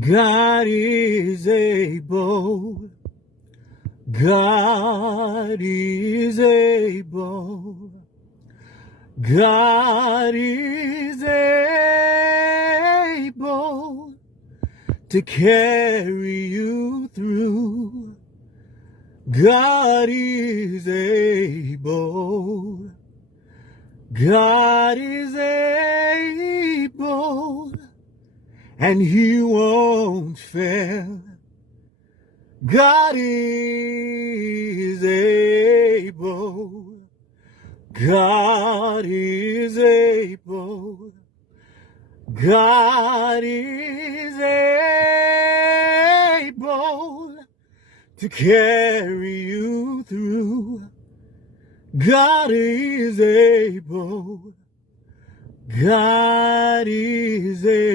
God is able. God is able. God is able to carry you through. God is able. God is able, and He won't fail. God is able. God is able. God is able to carry you through. God is able. God is able.